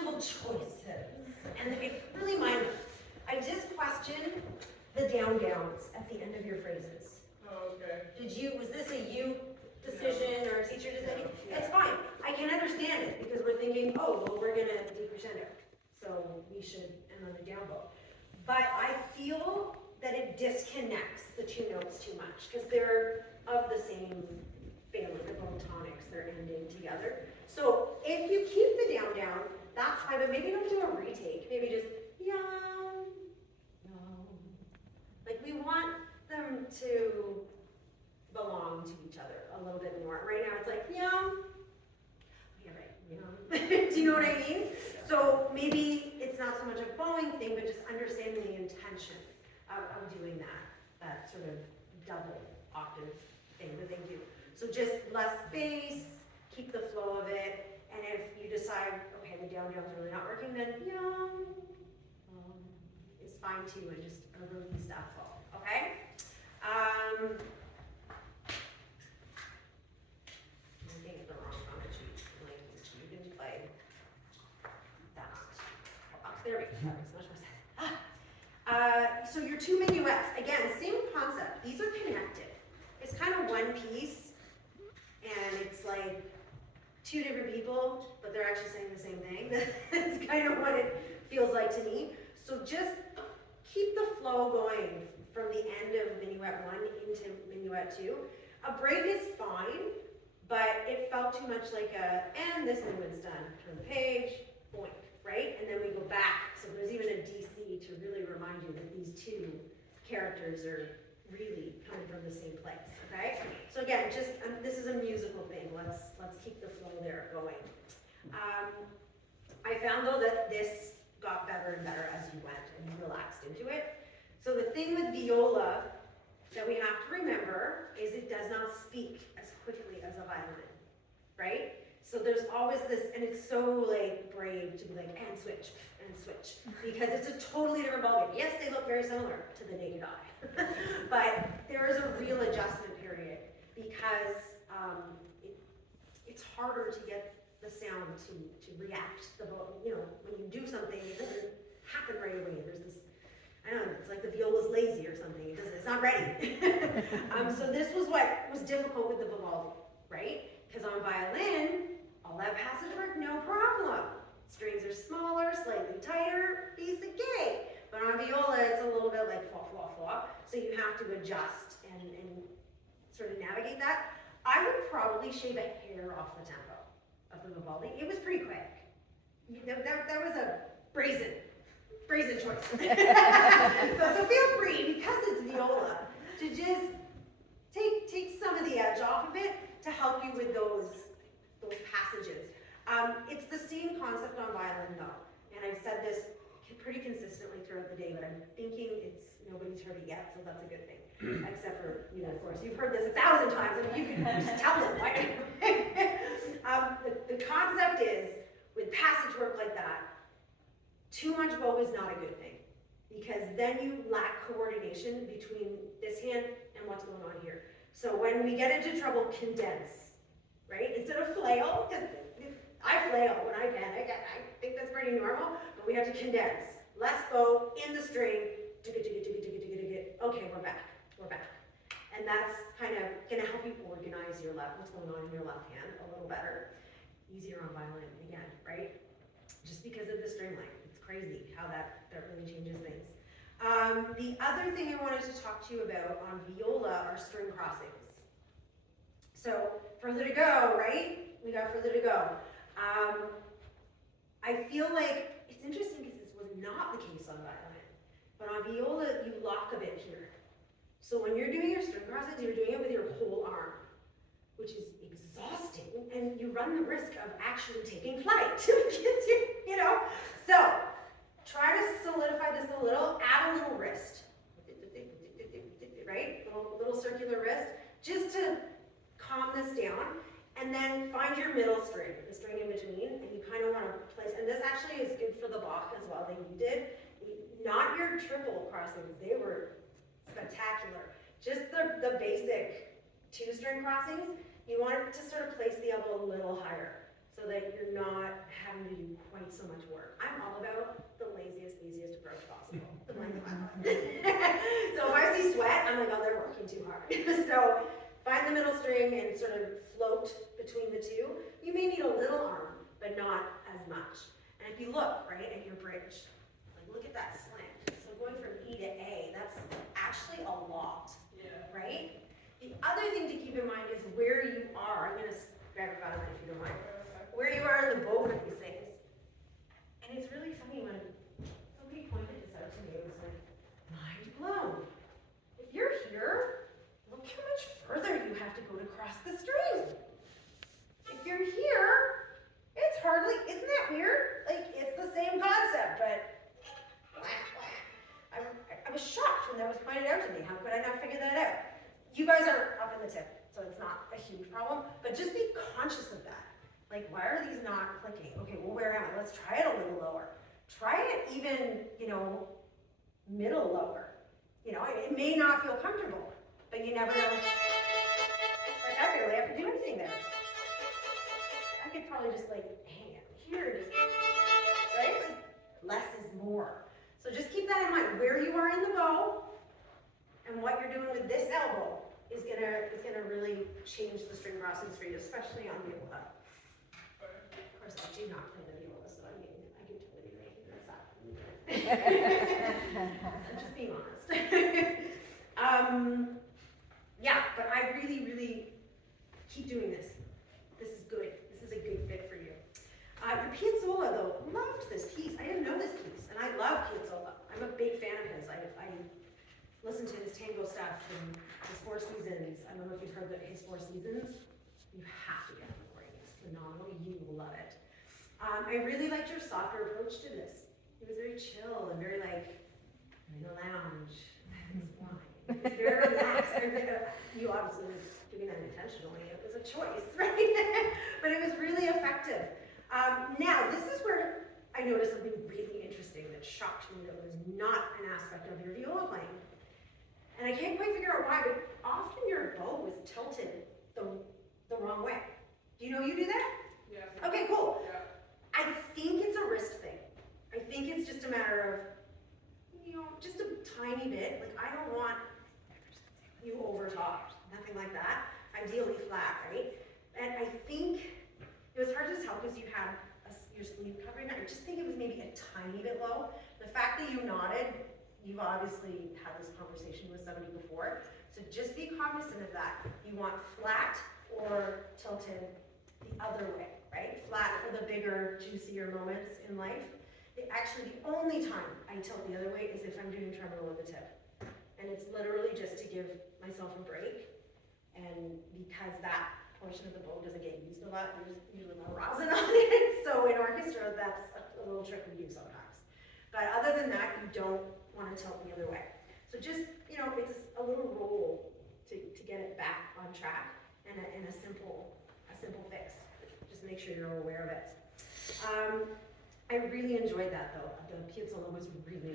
questionable choices, and they're really minor. I just questioned the down-downs at the end of your phrases. Oh, okay. Was this a you decision or a teacher decision? It's fine. I can understand it because we're thinking, oh, well, we're gonna decrescendo, so we should end on a down bow. But I feel that it disconnects the two notes too much because they're of the same family, the bone tonics, they're ending together. So if you keep the down down, that's fine, but maybe don't do a retake. Maybe just yum, yum. Like we want them to belong to each other a little bit more. Right now it's like yum. Yeah, right, yum. Do you know what I mean? So maybe it's not so much a bowing thing, but just understanding the intention of doing that sort of double octave thing that they do. So just less space, keep the flow of it, and if you decide, okay, the down down's really not working, then yum is fine too, and just release that flow, okay? I think the wrong comment sheet, like you didn't play that. Oh, there we go, that makes much more sense. So your two minuets, again, same concept, these are connected. It's kind of one piece, and it's like two different people, but they're actually saying the same thing. That's kind of what it feels like to me. So just keep the flow going from the end of minuet 1 into minuet 2. A break is fine, but it felt too much like and this minuet's done. Turn the page, boink, right? And then we go back. So there's even a DC to really remind you that these two characters are really coming from the same place, okay? So again, just this is a musical thing. Let's keep the flow there going. I found though that this got better and better as you went and you relaxed into it. So the thing with viola that we have to remember is it does not speak as quickly as a violin, right? So there's always this, and it's so like brave to be like, and switch, because it's a totally different ballgame. Yes, they look very similar to the naked eye, but there is a real adjustment period because it's harder to get the sound to react. When you do something, it doesn't happen right away. There's this, I don't know, it's like the viola's lazy or something. It's not ready. So this was what was difficult with the Vivaldi, right? Because on violin, all that passage work, no problem. Strings are smaller, slightly tighter, piece of cake. But on viola, it's a little bit like flah, flah, flah. So you have to adjust and sort of navigate that. I would probably shave a hair off the tempo of the Vivaldi. It was pretty quick. That was a brazen choice. so feel free, because it's viola, to just take some of the edge off of it to help you with those passages. It's the same concept on violin though, and I've said this pretty consistently throughout the day, but I'm thinking nobody's heard it yet, so that's a good thing. Except for, of course, you've heard this 1,000 times, and you can just tell them, right? The concept is, with passage work like that, too much bow is not a good thing, because then you lack coordination between this hand and what's going on here. So when we get into trouble, condense, right? Instead of flail, because I flail when I panic, I think that's pretty normal, but we have to condense. Less bow in the string, okay, we're back. And that's kind of gonna help you organize what's going on in your left hand a little better. Easier on violin, again, right? Just because of the string length. It's crazy how that really changes things. The other thing I wanted to talk to you about on viola are string crossings. So further to go, right? We got further to go. I feel like it's interesting because this was not the case on violin, but on viola you lock a bit here. So when you're doing your string crossings, you're doing it with your whole arm, which is exhausting, and you run the risk of actually taking flight. So try to solidify this a little, add a little wrist, right? Little circular wrist, just to calm this down, and then find your middle string, the string in between, and you kind of want to place, and this actually is good for the Bach as well that you did. Not your triple crossings, they were spectacular. Just the basic 2-string crossings, you want to sort of place the elbow a little higher. so that you're not having to do quite so much work. I'm all about the laziest approach possible. So if I see sweat, I'm like, oh, they're working too hard. So find the middle string and sort of float between the two. You may need a little arm, but not as much. And if you look, right, at your bridge, like look at that slant. So going from E to A, that's actually a lot, right? The other thing to keep in mind is where you are. I'm gonna grab a bottom if you don't mind. Where you are in the bow for these things. And it's really funny when somebody pointed this out to me, it was like, mind blown. If you're here, look how much further you have to go to cross the string. If you're here, it's hardly, isn't that weird? Like, it's the same concept, but I was shocked when that was pointed out to me. How could I not figure that out? You guys are up in the tip, so it's not a huge problem, but just be conscious of that. Like, why are these not clicking? Okay, well, where am I? Let's try it a little lower. Try it even, middle lower. It may not feel comfortable, but you never know. Like, I barely have to do anything there. I could probably just hang out here, right? Like, less is more. So just keep that in mind. Where you are in the bow and what you're doing with this elbow is gonna really change the string crossing speed, especially on viola. Of course, I do not play the viola, so I could totally be making this up. I'm just being honest. Yeah, but I really keep doing this. This is good. This is a good fit for you. Your Piazzolla, though, loved this piece. I didn't know this piece, and I love Piazzolla. I'm a big fan of his. I listen to his tango stuff and his Four Seasons. I don't know if you've heard his Four Seasons. You have to get the recording. It's phenomenal. You will love it. I really liked your softer approach to this. It was very chill and very in the lounge. It's wine. It's very relaxed. You obviously were doing that intentionally. It was a choice, right? But it was really effective. Now, this is where I noticed something really interesting that shocked me that was not an aspect of your viola playing. And I can't quite figure out why, but often your bow was tilted the wrong way. Do you know you do that? Yeah. Okay, cool. Yeah. I think it's a wrist thing. I think it's just a matter of, just a tiny bit. Like, I don't want you over-topped, nothing like that. Ideally flat, right? And I think it was hard to tell because you had your sleeve covering that. I just think it was maybe a tiny bit low. The fact that you nodded, you've obviously had this conversation with somebody before, so just be cognizant of that. You want flat or tilted the other way, right? Flat for the bigger, juicier moments in life. Actually, the only time I tilt the other way is if I'm doing tremolo with the tip. And it's literally just to give myself a break, and because that portion of the bow doesn't get used a lot, there's usually more rosin on it, so in orchestra, that's a little trick we do sometimes. But other than that, you don't want to tilt the other way. So just, it's a little roll to get it back on track, and a simple fix. Just make sure you're aware of it. I really enjoyed that though. The Piazzolla was really